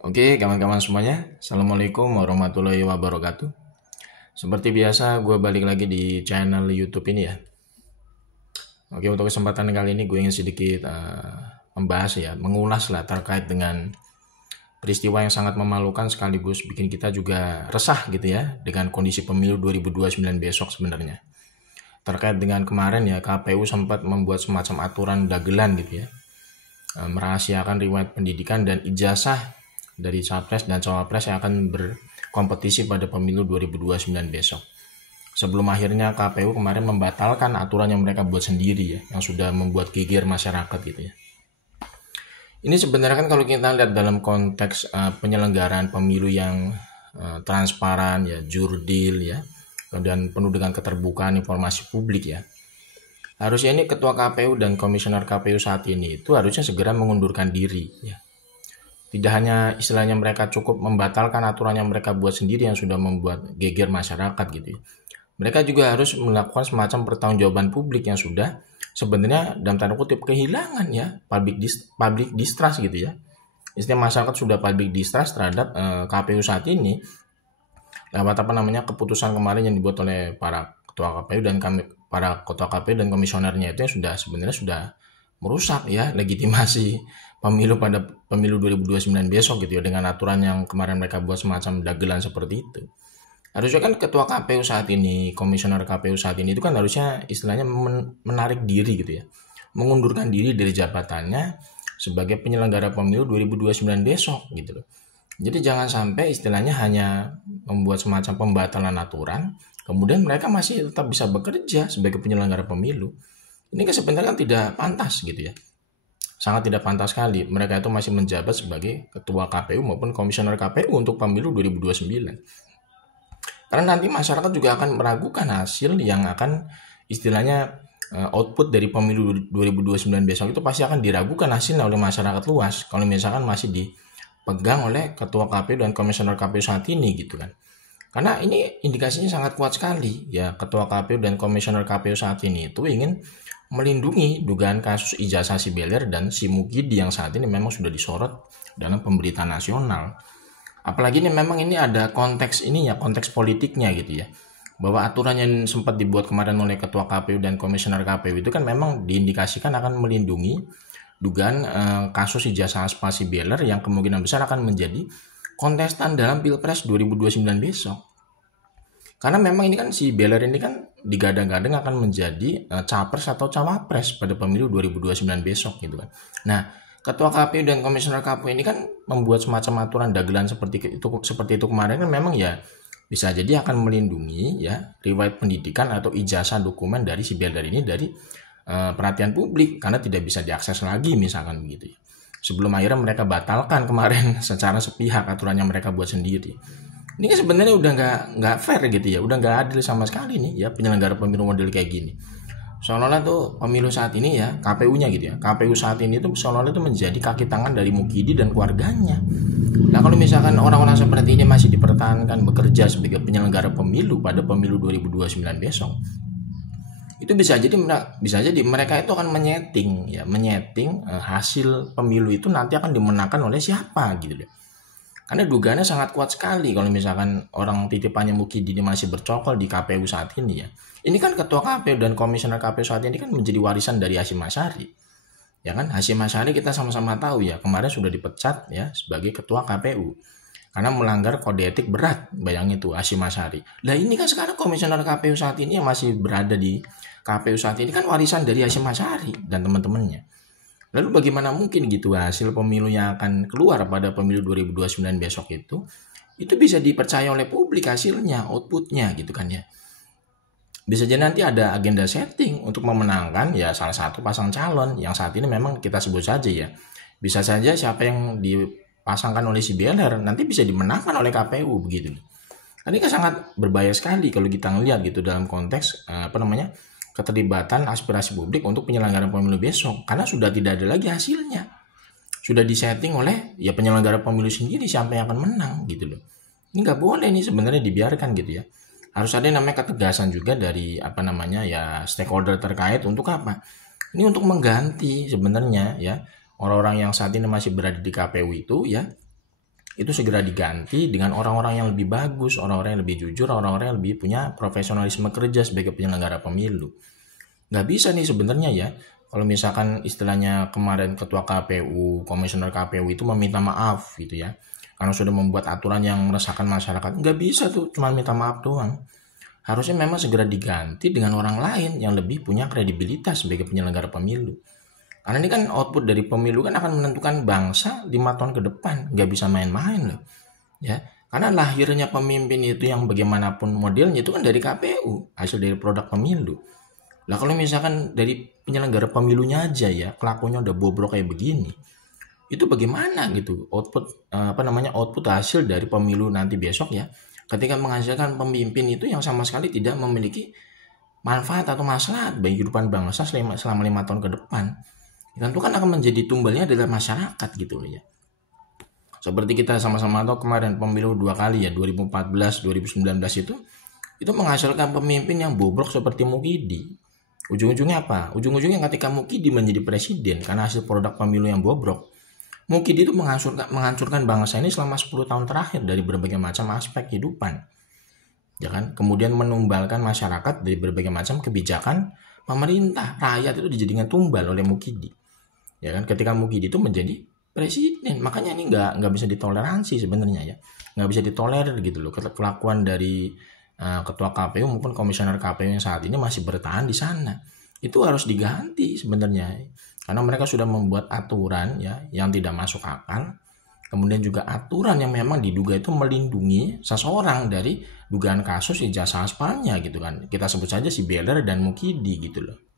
Oke, kawan-kawan semuanya. Assalamualaikum warahmatullahi wabarakatuh. Seperti biasa, gue balik lagi di channel YouTube ini ya. Oke, untuk kesempatan kali ini gue ingin sedikit membahas ya, mengulas lah terkait dengan peristiwa yang sangat memalukan sekaligus bikin kita juga resah gitu ya dengan kondisi pemilu 2029 besok sebenarnya. Terkait dengan kemarin ya, KPU sempat membuat semacam aturan dagelan gitu ya, merahasiakan riwayat pendidikan dan ijazah dari capres dan cawapres yang akan berkompetisi pada pemilu 2029 besok. Sebelum akhirnya KPU kemarin membatalkan aturan yang mereka buat sendiri ya, yang sudah membuat geger masyarakat gitu ya. Ini sebenarnya kan kalau kita lihat dalam konteks penyelenggaraan pemilu yang transparan ya, jurdil ya, dan penuh dengan keterbukaan informasi publik ya. Harusnya ini ketua KPU dan komisioner KPU saat ini itu harusnya segera mengundurkan diri ya. Tidak hanya istilahnya mereka cukup membatalkan aturan yang mereka buat sendiri yang sudah membuat geger masyarakat gitu ya. Mereka juga harus melakukan semacam pertanggungjawaban publik yang sudah sebenarnya dalam tanda kutip kehilangan ya public distrust gitu ya. Istilah masyarakat sudah public distrust terhadap KPU saat ini lewat apa namanya keputusan kemarin yang dibuat oleh para ketua KPU dan para ketua KPU dan komisionernya itu yang sudah sebenarnya sudah merusak ya legitimasi pemilu pada pemilu 2029 besok gitu ya dengan aturan yang kemarin mereka buat semacam dagelan seperti itu. Harusnya kan ketua KPU saat ini, komisioner KPU saat ini itu kan harusnya istilahnya menarik diri gitu ya. Mengundurkan diri dari jabatannya sebagai penyelenggara pemilu 2029 besok gitu loh. Jadi jangan sampai istilahnya hanya membuat semacam pembatalan aturan, kemudian mereka masih tetap bisa bekerja sebagai penyelenggara pemilu. Ini kan sebenarnya kan tidak pantas gitu ya. Sangat tidak pantas sekali. Mereka itu masih menjabat sebagai ketua KPU maupun komisioner KPU untuk pemilu 2029. Karena nanti masyarakat juga akan meragukan hasil yang akan istilahnya output dari pemilu 2029 besok itu pasti akan diragukan hasilnya oleh masyarakat luas. Kalau misalkan masih dipegang oleh ketua KPU dan komisioner KPU saat ini gitu kan. Karena ini indikasinya sangat kuat sekali ya ketua KPU dan komisioner KPU saat ini itu ingin melindungi dugaan kasus ijazah si Beler dan si Mukidi yang saat ini memang sudah disorot dalam pemberitaan nasional. Apalagi ini memang ini ada konteks ininya, konteks politiknya gitu ya. Bahwa aturan yang sempat dibuat kemarin oleh ketua KPU dan komisioner KPU itu kan memang diindikasikan akan melindungi dugaan kasus ijazah aspirasi Beler yang kemungkinan besar akan menjadi kontestan dalam Pilpres 2029 besok. Karena memang ini kan si Beler ini kan digadang-gadang akan menjadi capres atau cawapres pada pemilu 2029 besok gitu kan. Nah, ketua KPU dan komisioner KPU ini kan membuat semacam aturan dagelan seperti itu kemarin kan memang ya bisa jadi akan melindungi ya riwayat pendidikan atau ijazah dokumen dari si Beler ini dari perhatian publik karena tidak bisa diakses lagi misalkan begitu ya. Sebelum akhirnya mereka batalkan kemarin secara sepihak aturan yang mereka buat sendiri. Ini kan sebenarnya udah nggak fair gitu ya, udah nggak adil sama sekali nih ya penyelenggara pemilu model kayak gini. Seolah-olah tuh pemilu saat ini ya KPU-nya gitu ya, KPU saat ini tuh seolah-olah itu menjadi kaki tangan dari Mukidi dan keluarganya. Nah kalau misalkan orang-orang seperti ini masih dipertahankan bekerja sebagai penyelenggara pemilu pada pemilu 2029 besok, itu bisa jadi mereka itu akan menyeting hasil pemilu itu nanti akan dimenangkan oleh siapa gitu deh. Karena dugaannya sangat kuat sekali kalau misalkan orang titipannya Mukidi masih bercokol di KPU saat ini ya. Ini kan ketua KPU dan komisioner KPU saat ini kan menjadi warisan dari Hasyim Asyari. Ya kan, Hasyim Asyari kita sama-sama tahu ya, kemarin sudah dipecat ya sebagai ketua KPU. Karena melanggar kode etik berat, bayangin itu Hasyim Asyari. Nah ini kan sekarang komisioner KPU saat ini yang masih berada di KPU saat ini kan warisan dari Hasyim Asyari dan teman-temannya. Lalu bagaimana mungkin gitu hasil pemilu yang akan keluar pada pemilu 2029 besok itu bisa dipercaya oleh publik hasilnya, outputnya gitu kan ya. Bisa jadi nanti ada agenda setting untuk memenangkan ya salah satu pasang calon yang saat ini memang kita sebut saja ya. Bisa saja siapa yang dipasangkan oleh si Beler nanti bisa dimenangkan oleh KPU begitu. Ini kan sangat berbahaya sekali kalau kita ngelihat gitu dalam konteks keterlibatan aspirasi publik untuk penyelenggaraan pemilu besok karena sudah tidak ada lagi hasilnya, sudah disetting oleh ya penyelenggara pemilu sendiri siapa yang akan menang gitu loh. Ini nggak boleh nih sebenarnya dibiarkan gitu ya, harus ada yang namanya ketegasan juga dari ya stakeholder terkait untuk apa, ini untuk mengganti sebenarnya ya orang-orang yang saat ini masih berada di KPU itu ya itu segera diganti dengan orang-orang yang lebih bagus, orang-orang yang lebih jujur, orang-orang yang lebih punya profesionalisme kerja sebagai penyelenggara pemilu. Nggak bisa nih sebenarnya ya, kalau misalkan istilahnya kemarin ketua KPU, komisioner KPU itu meminta maaf gitu ya, karena sudah membuat aturan yang meresahkan masyarakat. Nggak bisa tuh cuma minta maaf doang. Harusnya memang segera diganti dengan orang lain yang lebih punya kredibilitas sebagai penyelenggara pemilu. Karena ini kan output dari pemilu kan akan menentukan bangsa 5 tahun ke depan. Nggak bisa main-main loh. Ya, karena lahirnya pemimpin itu yang bagaimanapun modelnya itu kan dari KPU, hasil dari produk pemilu. Lah kalau misalkan dari penyelenggara pemilunya aja ya, kelakuannya udah bobrok kayak begini, itu bagaimana gitu output hasil dari pemilu nanti besok ya, ketika menghasilkan pemimpin itu yang sama sekali tidak memiliki manfaat atau maslahat bagi kehidupan bangsa selama 5 tahun ke depan. Tentu kan akan menjadi tumbalnya adalah masyarakat gitu loh ya. Seperti kita sama-sama tahu kemarin pemilu 2 kali ya, 2014, 2019 itu menghasilkan pemimpin yang bobrok seperti Mukidi. Ujung-ujungnya apa? Ujung-ujungnya ketika Mukidi menjadi presiden karena hasil produk pemilu yang bobrok, Mukidi itu menghancurkan bangsa ini selama 10 tahun terakhir dari berbagai macam aspek kehidupan. Ya kan? Kemudian menumbalkan masyarakat dari berbagai macam kebijakan pemerintah. Rakyat itu dijadikan tumbal oleh Mukidi. Ya kan, ketika Mukidi itu menjadi presiden, makanya ini nggak bisa ditoleransi sebenarnya ya, nggak bisa ditolerir gitu loh kelakuan dari ketua KPU maupun komisioner KPU yang saat ini masih bertahan di sana. Itu harus diganti sebenarnya, karena mereka sudah membuat aturan ya yang tidak masuk akal, kemudian juga aturan yang memang diduga itu melindungi seseorang dari dugaan kasus ijazah aspalnya gitu kan, kita sebut saja si Beller dan Mukidi gitu loh.